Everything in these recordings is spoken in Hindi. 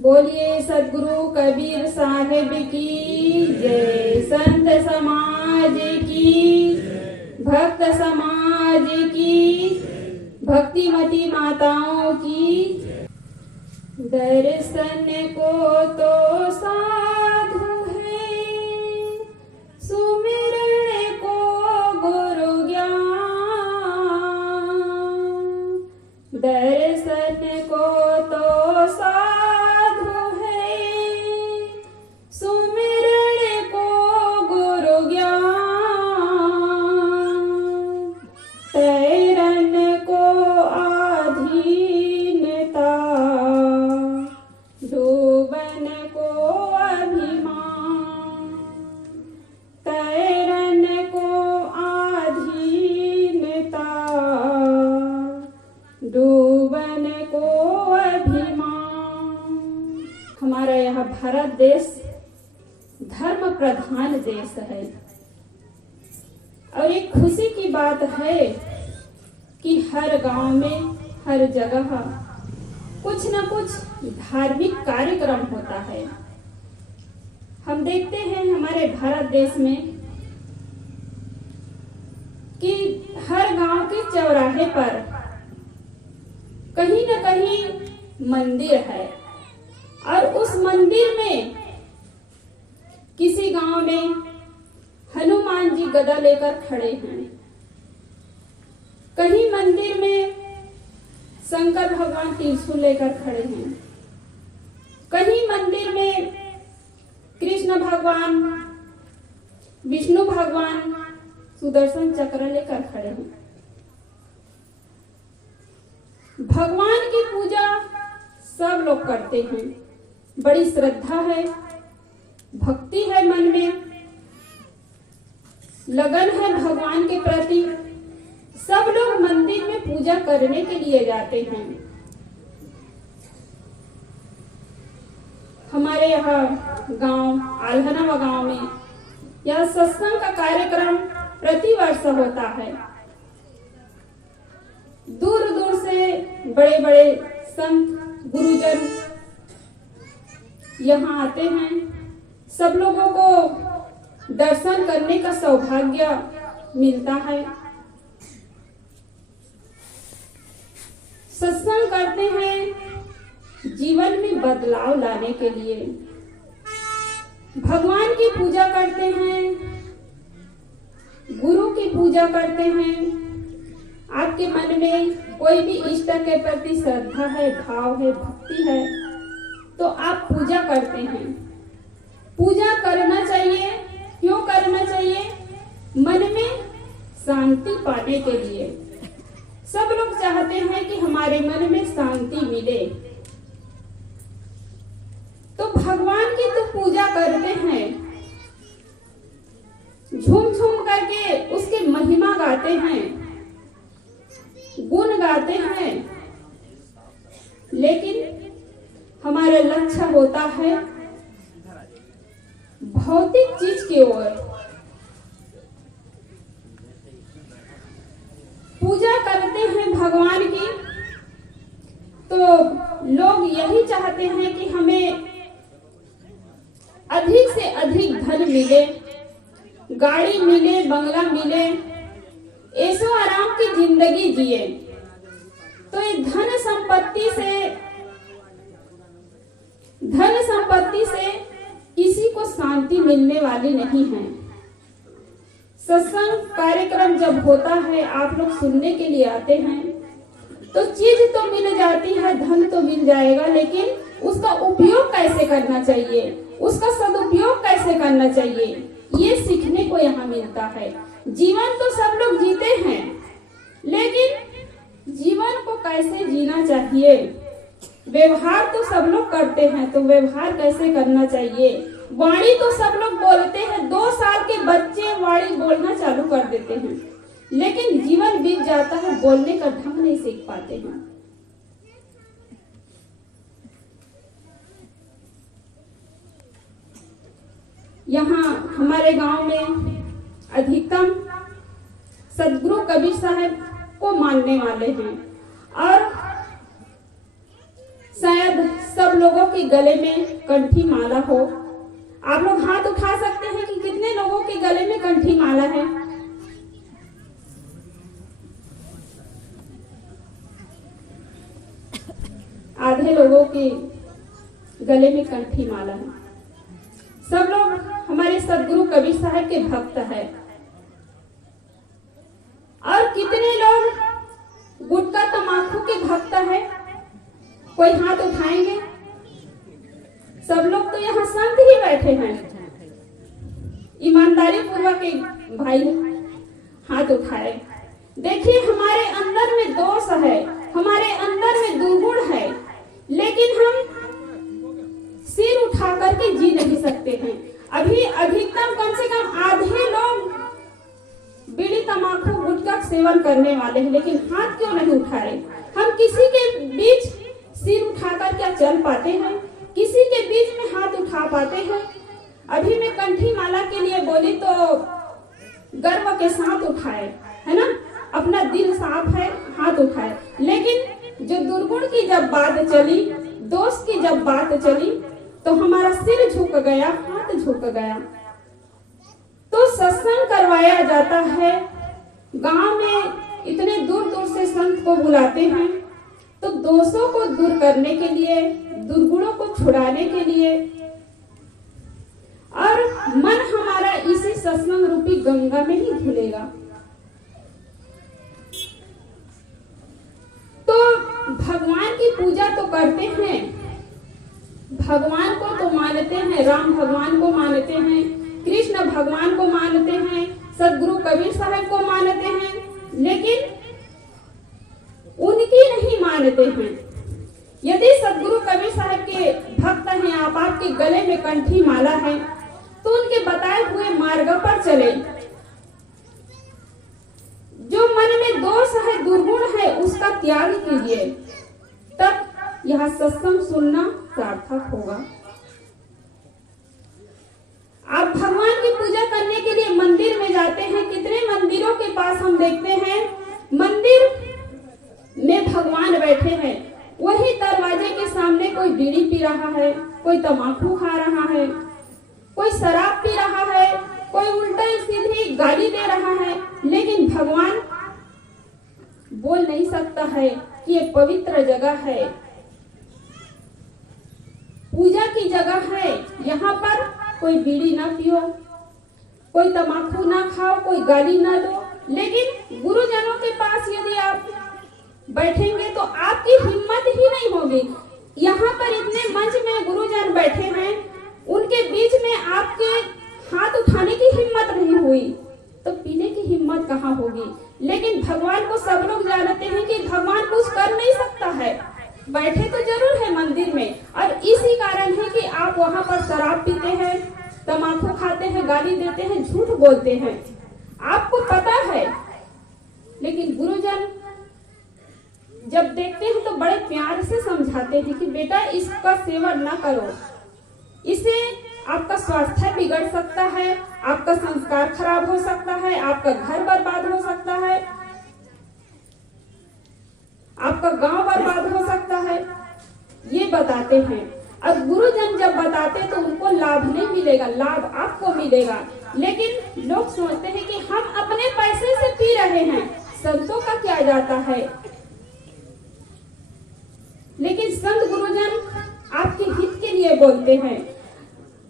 बोलिए सदगुरु कबीर साहिब की जय। संत समाज की, भक्त समाज की, भक्तिमती माताओं की। दर्शन को तो साधु है, सुमिरन को गुरु ज्ञान। दर्शन को तो साधु है, सुमिरन को गुरु ज्ञान। तैरन को अधीनता, डूबन को अभिमान। तैरन को अधीनता, डूबन को अभिमान। हमारा यह भारत देश धर्म प्रधान देश है और एक खुशी की बात है कि हर गांव में, हर जगह कुछ न कुछ धार्मिक कार्यक्रम होता है। हम देखते हैं हमारे भारत देश में कि हर गांव के चौराहे पर कहीं न कहीं मंदिर है और उस मंदिर में किसी गांव में हनुमान जी गदा लेकर खड़े हैं, कहीं मंदिर में शंकर भगवान त्रिशूल लेकर खड़े हैं, कहीं मंदिर में कृष्ण भगवान, विष्णु भगवान सुदर्शन चक्र लेकर खड़े हैं। भगवान की पूजा सब लोग करते हैं, बड़ी श्रद्धा है, भक्ति है, मन में लगन है भगवान के प्रति। सब लोग मंदिर में पूजा करने के लिए जाते हैं। हमारे यहाँ गांव आल्हनावा गांव में यह सत्संग का कार्यक्रम प्रतिवर्ष होता है। दूर दूर से बड़े बड़े संत गुरुजन यहाँ आते हैं। सब लोगों को दर्शन करने का सौभाग्य मिलता है। सत्संग करते हैं जीवन में बदलाव लाने के लिए। भगवान की पूजा करते हैं, गुरु की पूजा करते हैं। आपके मन में कोई भी इष्ट के प्रति श्रद्धा है, भाव है, भक्ति है तो आप पूजा करते हैं। पूजा करना चाहिए। क्यों करना चाहिए? मन में शांति पाने के लिए। सब लोग चाहते हैं कि हमारे मन में शांति मिले, तो भगवान की तो पूजा करते हैं, झूम झूम करके उसकी महिमा गाते हैं, गुण गाते हैं। लेकिन हमारा लक्ष्य होता है भौतिक चीज की ओर। पूजा करते हैं भगवान की तो लोग यही चाहते हैं कि हमें अधिक से अधिक धन मिले, गाड़ी मिले, बंगला मिले, ऐसो आराम की जिंदगी जिए। तो ये धन संपत्ति से किसी को शांति मिलने वाली नहीं है। सत्संग कार्यक्रम जब होता है, आप लोग सुनने के लिए आते हैं तो चीज तो मिल जाती है, धन तो मिल जाएगा, लेकिन उसका उपयोग कैसे करना चाहिए, उसका सदुपयोग कैसे करना चाहिए, ये सीखने को यहाँ मिलता है। जीवन तो सब लोग जीते हैं, लेकिन जीवन को कैसे जीना चाहिए, व्यवहार तो सब लोग करते हैं, तो व्यवहार कैसे करना चाहिए। वाणी तो सब लोग बोलते हैं, 2 साल के बच्चे वाणी बोलना चालू कर देते हैं, लेकिन जीवन बीत जाता है, बोलने का ढंग नहीं सीख पाते हैं। यहाँ हमारे गांव में अधिकतम सदगुरु कबीर साहब को मानने वाले हैं और शायद सब सब लोगों के गले में कंठी माला हो। आप लोग हाथ उठा सकते हैं कि कितने लोगों के गले में कंठी माला है। आधे लोगों के गले में कंठी माला है। सब लोग हमारे सदगुरु कबीर साहब के भक्त है। और कितने लोग गुटखा तमाकू के भक्त है? कोई हाथ उठाएंगे? सब लोग तो यहाँ संत ही बैठे हैं। ईमानदारी पूर्वक एक भाई हाथ उठाए। देखिए, हमारे अंदर में दोष है, हमारे अंदर में दुर्गुण है, लेकिन हम सिर उठा करके जी नहीं सकते हैं। अभी अधिकतम कम से कम आधे लोग बीड़ी तमाकू गुटखा सेवन करने वाले हैं, लेकिन हाथ क्यों नहीं उठा रहे? हम किसी के बीच सिर उठाकर क्या चल पाते हैं? किसी के बीच में हाथ उठा पाते हैं? अभी मैं कंठी माला के लिए बोली तो गर्व के साथ उठाए, है ना? अपना दिल साफ है, हाथ उठाए। लेकिन जो दुर्गुण की जब बात चली, दोष की जब बात चली, तो हमारा सिर झुक गया, हाथ झुक गया। तो सत्संग करवाया जाता है। गांव में इतने दूर दूर से संत को बुलाते हैं, तो दोषों को दूर करने के लिए, दुर्गुणों को छुड़ाने के लिए, और मन हमारा इसी सत्संग रूपी गंगा में ही धुलेगा। तो भगवान की पूजा तो करते हैं, भगवान को तो मानते हैं, राम भगवान को मानते हैं, कृष्ण भगवान को मानते हैं, सदगुरु कबीर साहब को मानते हैं, लेकिन उनकी नहीं मानते हैं। यदि सदगुरु कबीर साहब के भक्त हैं आप, आपके गले में कंठी माला है, तो उनके बताए हुए मार्ग पर चले। जो मन में दोष है, दुर्गुण है, उसका त्याग कीजिए, तब यह सत्संग सुनना सार्थक होगा। आप भगवान की पूजा करने के लिए मंदिर में जाते हैं। कितने मंदिरों के पास हम देखते हैं मंदिर में भगवान बैठे हैं, वही दरवाजे के सामने कोई बीड़ी पी रहा है, कोई तम्बाकू खा रहा है, कोई शराब पी रहा है, कोई उल्टा सीधी गाली दे रहा है। लेकिन भगवान बोल नहीं सकता है कि ये पवित्र जगह है, पूजा की जगह है, यहाँ पर कोई बीड़ी ना पियो, कोई तम्बाकू ना खाओ, कोई गाली ना दो। लेकिन गुरुजनों के पास यदि आप बैठेंगे तो आपकी हिम्मत ही नहीं होगी। यहाँ पर इतने मंच में गुरुजन बैठे हैं, उनके बीच में आपके हाथ उठाने की हिम्मत नहीं हुई, तो पीने की हिम्मत कहाँ होगी? लेकिन भगवान को सब लोग जानते हैं कि भगवान कुछ कर नहीं सकता है, बैठे तो जरूर है मंदिर में, और इसी कारण है कि आप वहाँ पर शराब पीते हैं, तम्बाकू खाते हैं, गाली देते हैं, झूठ बोलते हैं। आपको पता है, लेकिन गुरुजन जब देखते हैं तो बड़े प्यार से समझाते हैं कि बेटा इसका सेवन ना करो, इसे आपका स्वास्थ्य बिगड़ सकता है, आपका संस्कार खराब हो सकता है, आपका घर बर्बाद हो सकता है, आपका गांव बर्बाद हो सकता है, ये बताते हैं। और गुरुजन जब बताते तो उनको लाभ नहीं मिलेगा, लाभ आपको मिलेगा। लेकिन लोग सोचते हैं कि हम अपने पैसे से पी रहे हैं, संतों का क्या जाता है। लेकिन संत गुरुजन आपके हित के लिए बोलते हैं।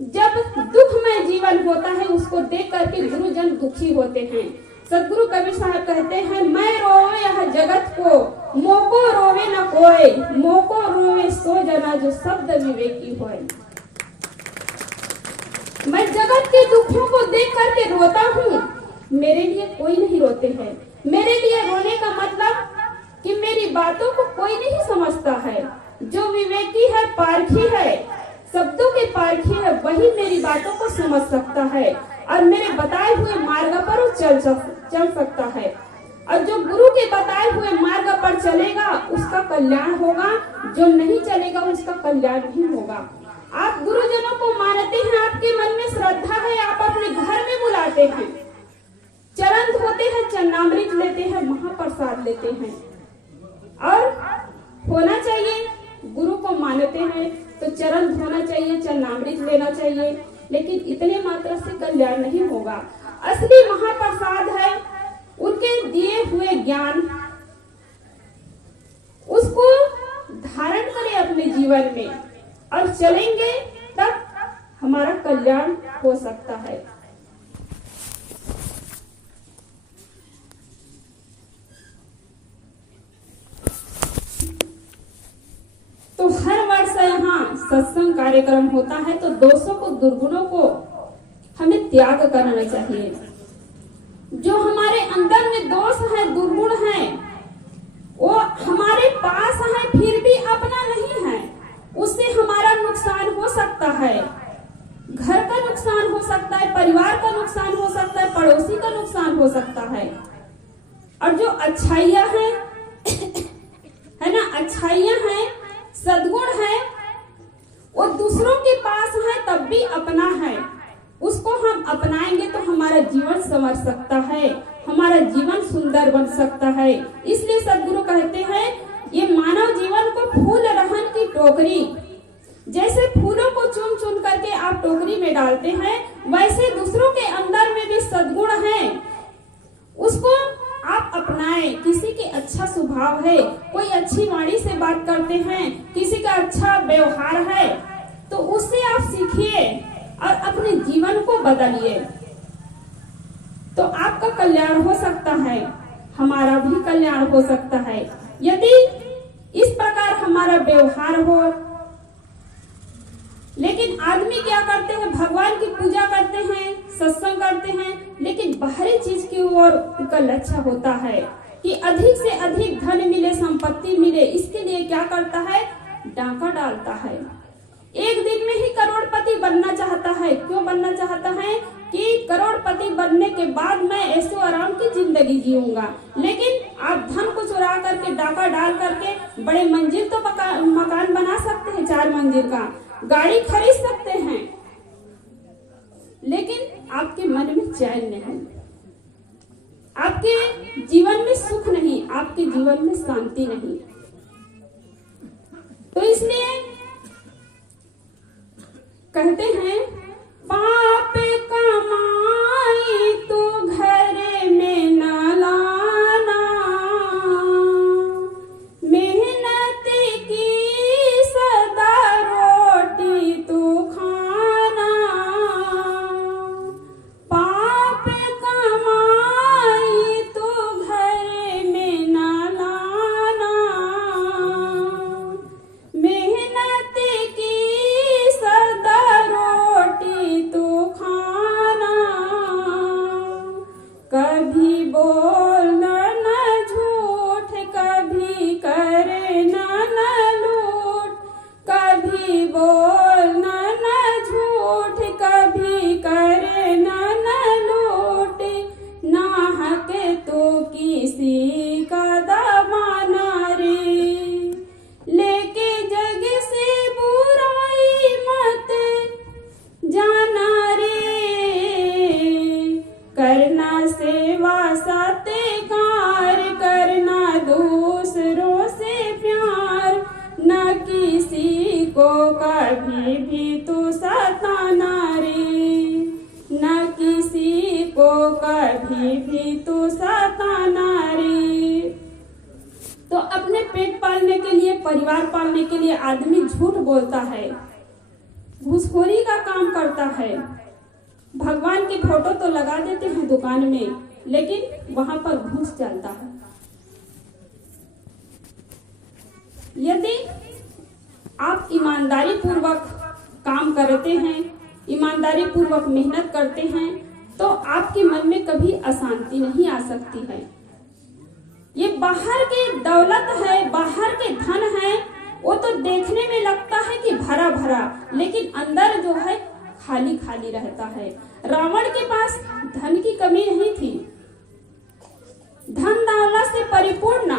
जब दुखमय जीवन होता है, उसको देख करके गुरुजन दुखी होते हैं। सदगुरु कबीर साहब कहते हैं, मैं रोवे यह जगत को, मोको रोवे न कोई, मोको रोवे सो जना जो शब्द विवेकी होए। मैं जगत के दुखों को देख करके रोता हूँ, मेरे लिए कोई नहीं रोते हैं। मेरे लिए रोने का मतलब कि मेरी बातों को कोई नहीं समझता है। जो विवेकी है, पारखी है, शब्दों के पारखी है, वही मेरी बातों को समझ सकता है और मेरे बताए हुए मार्ग पर वो चल सकता है। और जो गुरु के बताए हुए मार्ग पर चलेगा उसका कल्याण होगा, जो नहीं चलेगा उसका कल्याण नहीं होगा। आप गुरुजनों को मानते हैं, आपके मन में श्रद्धा है, आप अपने घर में बुलाते हैं, चरण धोते हैं, चरणामृत लेते हैं, महाप्रसाद लेते हैं। और होना चाहिए गुरु को मानते हैं तो चरण धोना चाहिए, चरणामृत लेना चाहिए, लेकिन इतने मात्र से कल्याण नहीं होगा। असली महाप्रसाद है उनके दिए हुए ज्ञान, उसको धारण करें अपने जीवन में और चलेंगे तब हमारा कल्याण हो सकता है। तो हर वर्ष यहाँ सत्संग कार्यक्रम होता है, तो दोषों को, दुर्गुणों को हमें त्याग करना चाहिए। जो हमारे अंदर में दोष है, दुर्गुण है, वो हमारे पास है फिर भी अपना नहीं है, उससे हमारा नुकसान हो सकता है। घर का नुकसान हो सकता है, परिवार का नुकसान हो सकता है, पड़ोसी का नुकसान हो सकता है। और जो अच्छाइयां हैं है ना, अच्छाइयां हैं, सद्गुण है, वो दूसरों के पास है तब भी अपना है, उसको हम अपनाएंगे तो हमारा जीवन संवर सकता है, हमारा जीवन सुंदर बन सकता है। इसलिए सद्गुरु कहते हैं ये मानव जीवन को फूल रहन की टोकरी, जैसे फूलों को चुन चुन करके आप टोकरी में डालते हैं, वैसे दूसरों के अंदर में भी सद्गुण है, उसको आप अपनाएं। किसी के अच्छा स्वभाव है, कोई अच्छी वाणी से बात करते हैं, किसी का अच्छा व्यवहार है, तो उससे आप सीखिए और अपने जीवन को बदलिए, तो आपका कल्याण हो सकता है, हमारा भी कल्याण हो सकता है। यदि इस प्रकार हमारा व्यवहार हो। लेकिन आदमी क्या करते हैं, भगवान की पूजा करते हैं, सत्संग करते हैं, लेकिन बाहरी चीज की ओर उनका लक्ष्य होता है कि अधिक से अधिक धन मिले, संपत्ति मिले, इसके लिए क्या करता है, डाका डालता है। एक दिन में ही करोड़पति बनना चाहता है। क्यों बनना चाहता है कि करोड़पति बनने के बाद मैं ऐशो आराम की जिंदगी जीऊंगा। लेकिन आप धन को चुरा करके, डाका डाल करके बड़े मंजिल तो मकान बना सकते हैं, 4 मंजिल का गाड़ी खरीद सकते हैं, लेकिन आपके मन में चैन नहीं, आपके जीवन में सुख नहीं, आपके जीवन में शांति नहीं। तो इसलिए कहते हैं पाप कमाई तो घर में न लाना, मेहनत की सदा रोटी तो खाना। पाप कमाई तो घर में न लाना, मेहनत की सदा रोटी तो खाना। कभी बोलना न झूठ, कभी करना न लूट, कभी बोलना न झूठ, कभी करना न लूट। नाहक तो किसी का दबाना रे, लेके जग से बुराई मत जाना रे। करना सेवा सत्कार, करना दूसरों से प्यार, न किसी को कभी भी तू सताना रे, न किसी को कभी भी तू सताना रे। तो अपने पेट पालने के लिए, परिवार पालने के लिए आदमी झूठ बोलता है, घूसखोरी का काम करता है। भगवान की फोटो तो लगा देते हैं दुकान में, लेकिन वहां पर घूस चलता है। यदि आप ईमानदारी पूर्वक काम करते हैं, ईमानदारी पूर्वक मेहनत करते हैं, तो आपके मन में कभी अशांति नहीं आ सकती है। ये बाहर की दौलत है, बाहर के धन है, वो तो देखने में लगता है कि भरा भरा, लेकिन अंदर जो है खाली खाली रहता है। रावण के पास धन की कमी नहीं थी, धन दौलत से परिपूर्ण,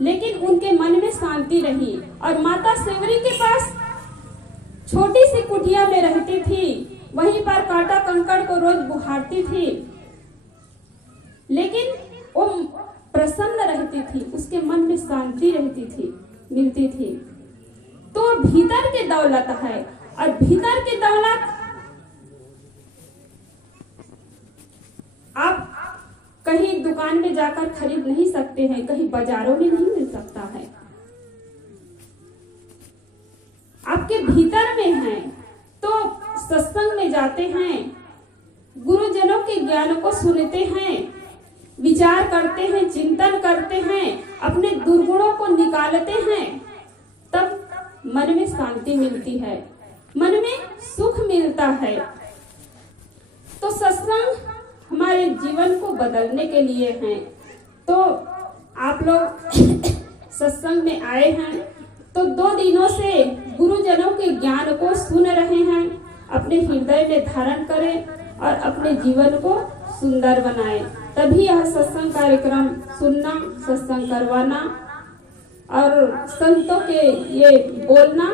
लेकिन उनके मन में शांति रही। और माता सेवरी के पास छोटी सी कुटिया में रहती थी, वहीं पर कांटा कंकड़ को रोज बुहारती थी, लेकिन वो प्रसन्न रहती थी, उसके मन में शांति रहती थी। मिलती थी। तो भीतर की दौलत है, और भीतर की दौलत आप कहीं दुकान में जाकर खरीद नहीं सकते हैं, कहीं बाजारों में नहीं मिल सकता है, आपके भीतर में है। तो सत्संग में जाते हैं, गुरुजनों के ज्ञान को सुनते हैं, विचार करते हैं, चिंतन करते हैं, अपने दुर्गुणों को निकालते हैं, तब मन में शांति मिलती है, मन में सुख मिलता है। तो सत्संग हमारे जीवन को बदलने के लिए है। तो आप लोग सत्संग में आए हैं, तो 2 दिनों से गुरुजनों के ज्ञान को सुन रहे हैं, अपने हृदय में धारण करें और अपने जीवन को सुंदर बनाएं। तभी यह सत्संग कार्यक्रम सुनना, सत्संग करवाना और संतों के ये बोलना,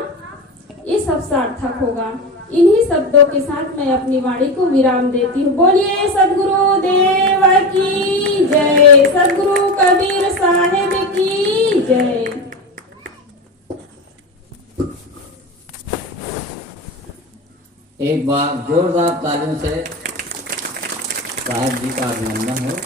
ये सब सार्थक होगा। इन्हीं शब्दों के साथ मैं अपनी वाणी को विराम देती हूँ। बोलिए सद्गुरु देव की जय, सद्गुरु कबीर साहेब की जय। एक बार जोरदार तालियों से साहब जी का अभिनंदन हो।